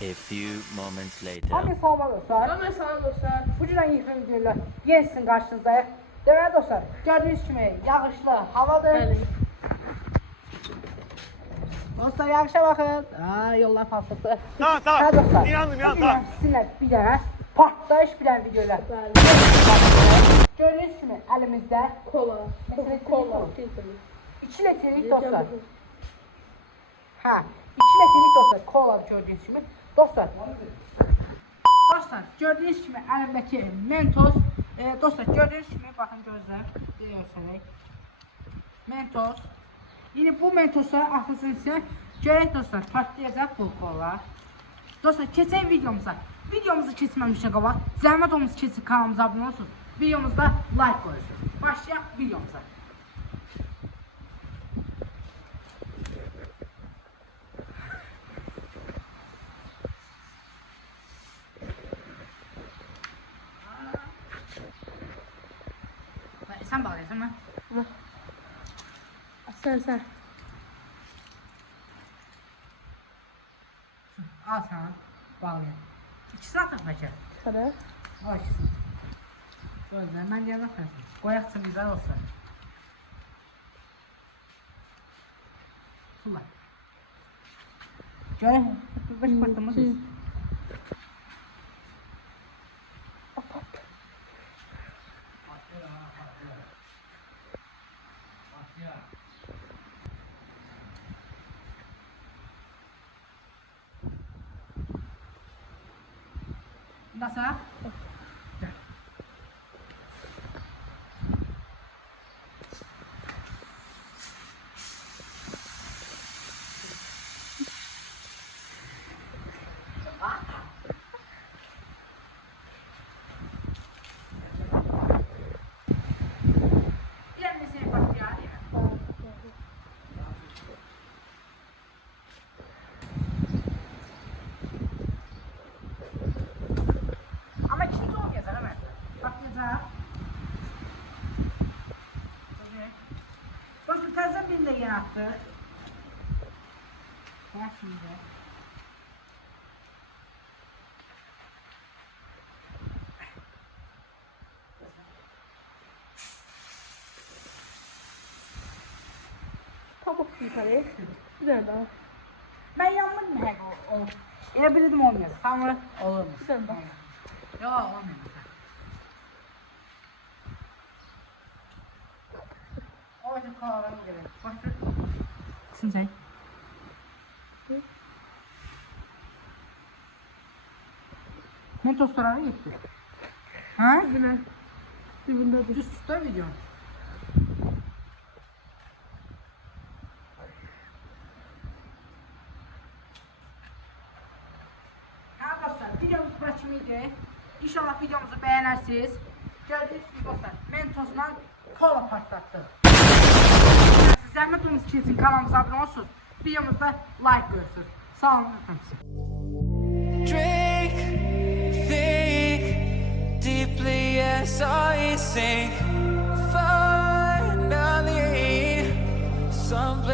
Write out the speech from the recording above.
A few moments later. Hamı salam dostlar. Ömer sana dostlar. Bu cürə yıxım videoyla yenə sizin qarşınızdayıq. Deməli dostlar, gördüyünüz kimi yağışlı havadır. Bəli. Dostlar yağışa baxın. Yollar falsıqdır. Tamam, tamam. Hə dostlar. İnandım, bugün tamam. mən sizinlə bir dənə partlayış bir dənə videoyla. Bəli. Gördüyünüz kimi əlimizdə Kola. Mesela Kola. 2 litrelik dostlar. Ha, 2 litrelik dostlar kola gördüğünüz gibi. Dostlar. Dostlar gördüğünüz gibi elimdeki Mentos. Dostlar gördüğünüz gibi bakın gözler. Görüyorsunuz. Mentos. Yine bu Mentosları atılsın ise görək dostlar partlayacak bu kola. Dostlar keçək videomuza. Videomuzu keçməmişə qabaq zəhmət olmuş keçin kanalımıza abunə olsunuz. Videomuzda like koyuyorsunuz. Başlayaq videomuza. Sen bağlıyorsun mu? Sen. Al sana bağlayalım. İkisini ataq bəlkə. Sana. Al ikisini. Gözlər, mən deyən atmasın. Qoyaqsın güzel olsun. Tula. Görək, beş partımız. Nasıl? Gel. Gelmesine bak ya. Ama ikinci olmayacak hemen. Bak mesela. Dostum tezden birini de yine attı. Bak şimdi. Kabuk bir tane. Bir tane daha. Ben yandım mı hep o? Yine bildim olmuyor. Sonra olur mu? Bir tane daha. Yok olmuyor. O yüzden kavramı gerek. Başka. Sen. Mentoslara gitti. Ha? Dibine. Dibinde dur. Düz tutar video. Arkadaşlar videomuz başımıydı. İnşallah videomuzu beğenirsiniz. Gördüğünüz gibi dostlar Mentos'la kola patlattı. Zəhmət olmuş için kanalımıza abone olsunuz. Videomuzda like görürsünüz. Sağ olun efendim. Drink, think deeply as I sink. Finally, some